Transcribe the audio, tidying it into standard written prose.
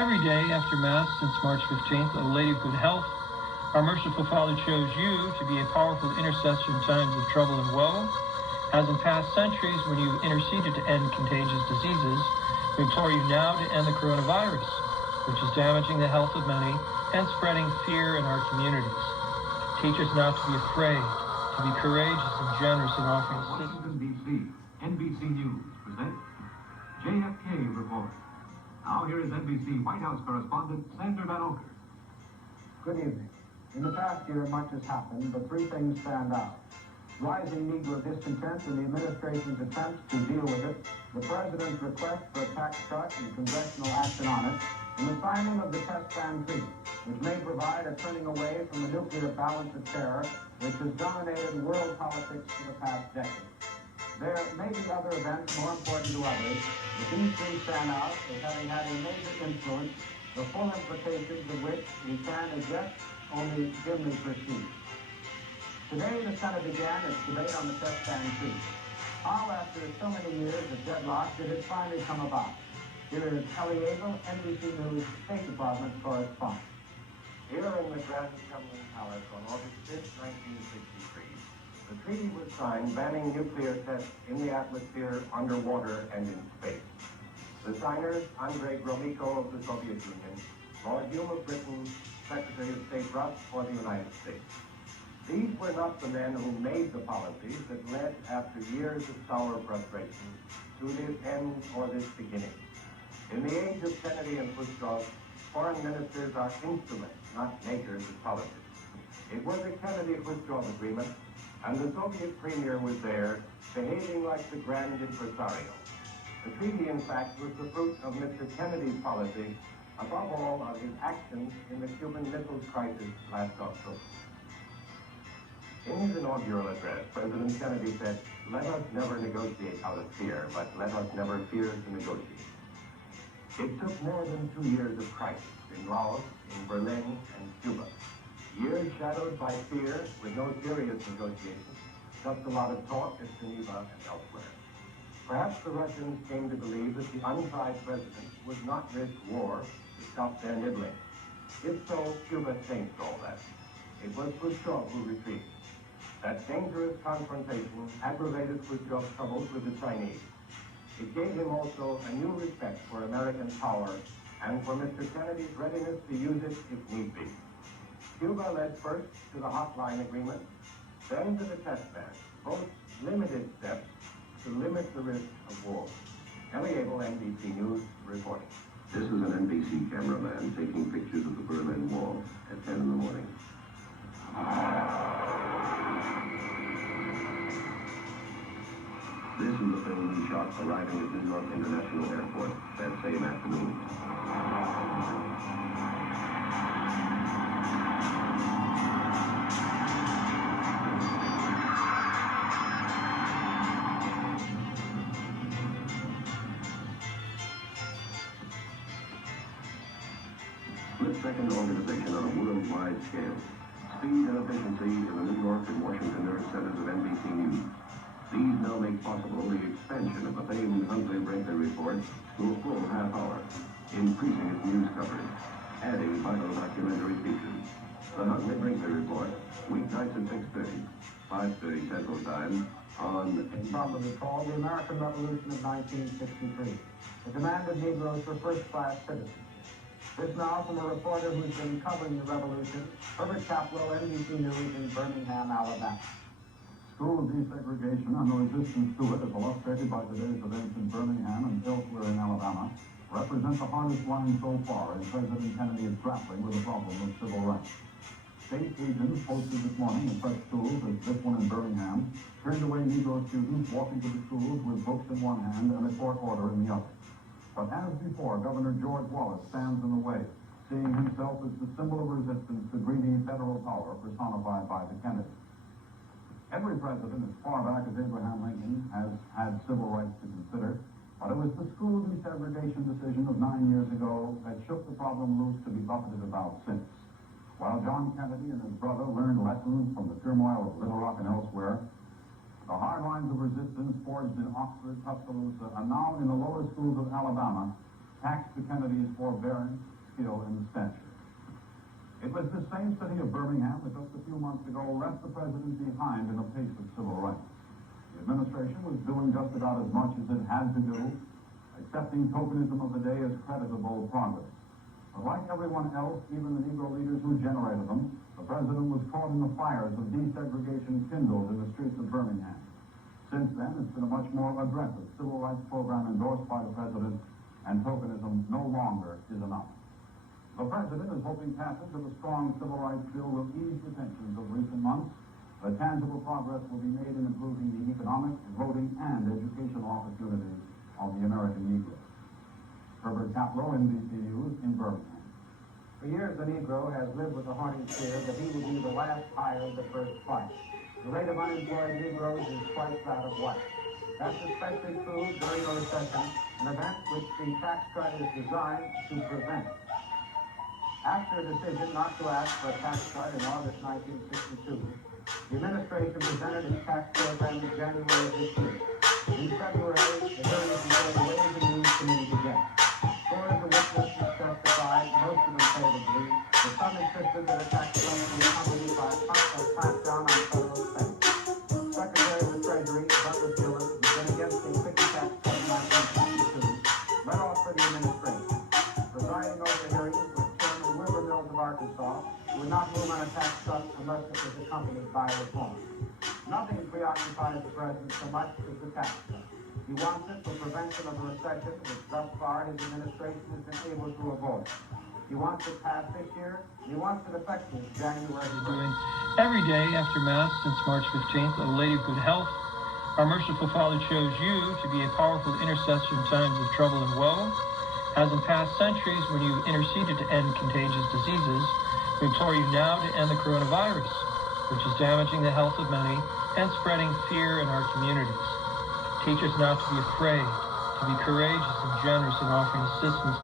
Every day after Mass since March 15th, O Lady of Good Health, our merciful Father chose you to be a powerful intercessor in times of trouble and woe. As in past centuries when you interceded to end contagious diseases, we implore you now to end the coronavirus, which is damaging the health of many and spreading fear in our communities. Teach us not to be afraid, to be courageous and generous in offering assistance. Washington, D.C., NBC News presents JFK Report. Now here is NBC White House correspondent Sandra Van Oker. Good evening. In the past year, much has happened, but three things stand out. Rising Negro discontent and the administration's attempts to deal with it, the president's request for a tax cut and congressional action on it, and the signing of the Test Ban Treaty, which may provide a turning away from the nuclear balance of terror which has dominated world politics for the past decade. There may be other events more important to others, but these three stand out as having had a major influence, the full implications of which we can, as yet, only dimly perceive. Today, the Senate began its debate on the Test Ban Treaty. How, after so many years of deadlock, did it finally come about? Here is Ellie Abel, NBC News State Department correspondent. Here in the Grand Kremlin Palace on August 5th, 1963, the treaty was signed banning nuclear tests in the atmosphere, underwater, and in space. The signers, Andrei Gromyko of the Soviet Union, Lord Hume of Britain, Secretary of State Rusk for the United States. These were not the men who made the policies that led, after years of sour frustration, to this end or this beginning. In the age of Kennedy and Khrushchev, foreign ministers are instruments, not makers of policies. It was a Kennedy-Khrushchev agreement, and the Soviet premier was there, behaving like the grand impresario. The treaty, in fact, was the fruit of Mr. Kennedy's policy, above all of his actions in the Cuban Missiles Crisis last October. In his inaugural address, President Kennedy said, "Let us never negotiate out of fear, but let us never fear to negotiate." It took more than 2 years of crisis in Laos, in Berlin, and Cuba. Years shadowed by fear with no serious negotiations, just a lot of talk at Geneva and elsewhere. Perhaps the Russians came to believe that the untried president would not risk war to stop their nibbling. If so, Cuba changed all that. It was Khrushchev who retreated. That dangerous confrontation aggravated Khrushchev's troubles with the Chinese. It gave him also a new respect for American power and for Mr. Kennedy's readiness to use it if need be. Cuba led first to the hotline agreement, then to the test ban, both limited steps to limit the risk of war. Ellie Abel, NBC News, reporting. This is an NBC cameraman taking pictures of the Berlin Wall at 10 in the morning. This is the film he shot arriving at New York International Airport that same afternoon. Split-second organization on a worldwide scale. Speed and efficiency in the New York and Washington nerve centers of NBC News. These now make possible the expansion of the famed Huntley Brinkley Report to a full half hour, increasing its news coverage, adding vital documentary features. The Huntley Brinkley Report, weeknights at 6:30, 5:30 Central Time, on Probably called the American Revolution of 1963. The demand of Negroes for first-class citizenship. This now from a reporter who's been covering the revolution, Herbert Chaplow, NBC News in Birmingham, Alabama. School desegregation and the resistance to it, as illustrated by today's events in Birmingham and elsewhere in Alabama, represent the hardest line so far as President Kennedy is grappling with the problem of civil rights. State agents posted this morning in such schools as this one in Birmingham turned away Negro students walking to the schools with books in one hand and a court order in the other. But as before, Governor George Wallace stands in the way, seeing himself as the symbol of resistance to greedy federal power personified by the Kennedys. Every president, as far back as Abraham Lincoln, has had civil rights to consider, but it was the school desegregation decision of 9 years ago that shook the problem loose to be buffeted about since. While John Kennedy and his brother learned lessons from the turmoil of Little Rock and elsewhere, the hard lines of resistance forged in Oxford, Tuscaloosa, and now in the lower schools of Alabama taxed to Kennedy's forbearance, skill, and stature. It was the same city of Birmingham that just a few months ago left the president behind in the pace of civil rights. The administration was doing just about as much as it had to do, accepting tokenism of the day as creditable progress. But like everyone else, even the Negro leaders who generated them, the president was caught in the fires of desegregation kindled in the streets of Birmingham. Since then, it's been a much more aggressive civil rights program endorsed by the president, and tokenism no longer is enough. The president is hoping passage of a strong civil rights bill will ease the tensions of recent months. The tangible progress will be made in improving the economic, voting, and educational opportunities of the American Negro. Herbert Kaplow, NBC News, in Birmingham. For years, the Negro has lived with the haunting fear that he will be the last hire of the first fight. The rate of unemployed Negroes is twice that of whites. That's especially true during a recession, an event which the tax cut is designed to prevent. After a decision not to ask for a tax cut in August 1962, the administration presented its tax program in January of this year. In February, the hearings before the Ways and Means Committee began. Four of the witnesses testified, most of them favorably, but some insisted that a tax cut would be accompanied by a clampdown on federal spending. Secretary of the Treasury, Douglas Dillon, who's been against the quick tax cut in 1962, led off for the administration. Presiding over the hearings was Chairman Wilbur Mills of Arkansas, who would not move on a tax cut unless it was accompanied by reform. Nothing preoccupies the president so much as the tax cut. He wants it for prevention of a recession, which thus far his administration has been able to avoid. He wants it passed this year, and he wants it effective January 1st. Every day after Mass since March 15th, O Lady of Good Health, our merciful Father chose you to be a powerful intercessor in times of trouble and woe. As in past centuries, when you interceded to end contagious diseases, we implore you now to end the coronavirus, which is damaging the health of many and spreading fear in our communities. Teach us not to be afraid, to be courageous and generous in offering assistance